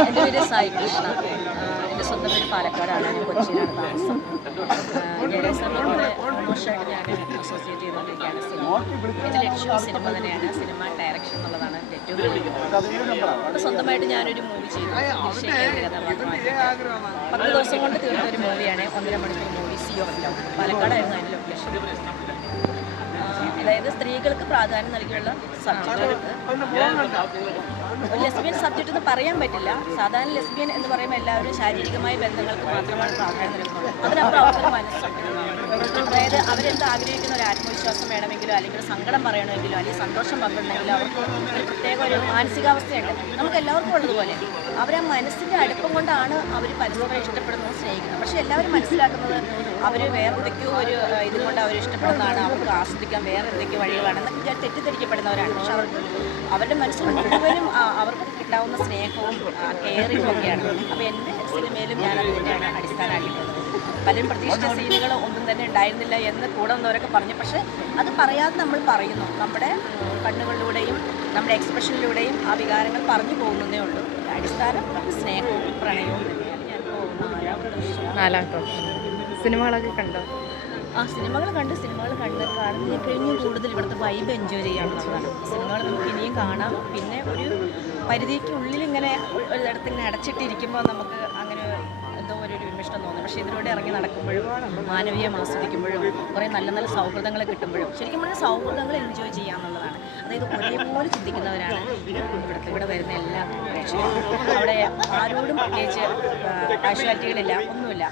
എൻ്റെ പേര് സായി കൃഷ്ണ. എൻ്റെ സ്വന്തം പേര് പാലക്കാടാണ്. ഞാൻ കൊച്ചിയിലാണ് താമസം. ജയസമയത്ത് ഓൾമോസ്റ്റായിട്ട് ഞാൻ അസോസിയേറ്റ് ചെയ്തുകൊണ്ടിരിക്കുകയാണ് സിനിമ. എൻ്റെ ലക്ഷ്യം സിനിമ തന്നെയാണ്. സിനിമ ഡയറക്ഷൻ എന്നുള്ളതാണ് എൻ്റെ ഏറ്റവും വലിയ. സ്വന്തമായിട്ട് ഞാനൊരു മൂവി ചെയ്തു. കഥാപാത്രമായിട്ട് 10 ദിവസം കൊണ്ട് തീർന്ന ഒരു മൂവിയാണ്. 1.5 മണിക്കൂർ മൂവി. Sea of Love. പാലക്കാടായിരുന്നു അതിൻ്റെ ലൊക്കേഷൻ. അതായത് സ്ത്രീകൾക്ക് പ്രാധാന്യം നൽകിയുള്ള സബ്ജക്റ്റ്. ലെസ്ബിയൻ സബ്ജക്റ്റ് എന്ന് പറയാൻ പറ്റില്ല. സാധാരണ ലെസ്ബിയൻ എന്ന് പറയുമ്പോൾ എല്ലാവരും ശാരീരികമായ ബന്ധങ്ങൾക്ക് മാത്രമാണ് പ്രാധാന്യം നൽകുന്നത്. അതിനപ്പുറം അവർക്കൊരു മനസ്സുണ്ട്. അതായത് അവരെന്ത് ആഗ്രഹിക്കുന്ന ഒരു ആത്മവിശ്വാസം വേണമെങ്കിലോ, അല്ലെങ്കിൽ സങ്കടം പറയണമെങ്കിലോ, അല്ലെങ്കിൽ സന്തോഷം പങ്കിടണമെങ്കിലോ അവർക്ക് ഒരു പ്രത്യേക ഒരു മാനസികാവസ്ഥയുണ്ട്. നമുക്ക് എല്ലാവർക്കും ഉള്ളതുപോലെ അവരാ മനസ്സിൻ്റെ അടുപ്പം കൊണ്ടാണ് അവർ പരസ്പരം ഇഷ്ടപ്പെടുന്നത്, സ്നേഹിക്കുന്നത്. പക്ഷേ എല്ലാവരും മനസ്സിലാക്കുന്നത് അവർ വേറെ എന്തൊക്കെയോ ഒരു ഇതുകൊണ്ട് അവർ ഇഷ്ടപ്പെടുന്നതാണ്, അവർക്ക് ആസ്വദിക്കാൻ വേറെ എന്തൊക്കെയോ വഴികളാണ് എന്നൊക്കെ തെറ്റിദ്ധരിക്കപ്പെടുന്നവരാണ്. പക്ഷെ അവരുടെ മനസ്സിൽ മുഴുവനും അവർക്ക് കിട്ടാവുന്ന സ്നേഹവും കെയറിങ്ങും ഒക്കെയാണ്. അപ്പോൾ എൻ്റെ സിനിമയിലും ഞാൻ അത് തന്നെയാണ് അടിസ്ഥാനമാക്കിയിട്ടുള്ളത്. പലരും പ്രതീക്ഷിച്ച സീനുകൾ ഒന്നും തന്നെ ഉണ്ടായിരുന്നില്ല എന്ന് കൂടെ വന്നവരൊക്കെ പറഞ്ഞു. പക്ഷേ അത് പറയാതെ നമ്മൾ പറയുന്നു. നമ്മുടെ കണ്ണുകളിലൂടെയും നമ്മുടെ എക്സ്പ്രഷനിലൂടെയും ആ വികാരങ്ങൾ പറഞ്ഞു പോകുന്നതേ ഉള്ളൂ. അടിസ്ഥാനം സ്നേഹവും പ്രണയവും തന്നെയാണ്. ഞാനിപ്പോൾ 4ാമത്തെ വർഷം. സിനിമകളൊക്കെ കണ്ടോ? സിനിമകൾ കണ്ട് കാണുന്നതിന് കഴിഞ്ഞും കൂടുതൽ ഇവിടുത്തെ വൈബ് എൻജോയ് ചെയ്യാനുള്ളതാണ്. സിനിമകൾ നമുക്ക് ഇനിയും കാണാം. പിന്നെ ഒരു പരിധിക്കുള്ളിൽ ഇങ്ങനെ ഒരിടത്ത് ഇങ്ങനെ അടച്ചിട്ടിരിക്കുമ്പോൾ നമുക്ക് അങ്ങനെ എന്തോ ഒരു വിമിഷ്ടം തോന്നും. പക്ഷേ ഇതിലൂടെ ഇറങ്ങി നടക്കുമ്പോഴും മാനവീയം ആസ്വദിക്കുമ്പോഴും കുറേ നല്ല നല്ല സൗഹൃദങ്ങൾ കിട്ടുമ്പോഴും ശരിക്കും പറഞ്ഞാൽ സൗഹൃദങ്ങൾ എൻജോയ് ചെയ്യാമെന്നുള്ളതാണ്. അതായത് ഒരേപോലെ ചിന്തിക്കുന്നവരാണ് ഇവിടെ വരുന്ന എല്ലാ പ്രേക്ഷകരും. അവിടെ ആരോടും പ്രത്യേകിച്ച് കാഷ്വാലിറ്റികളില്ല, ഒന്നുമില്ല.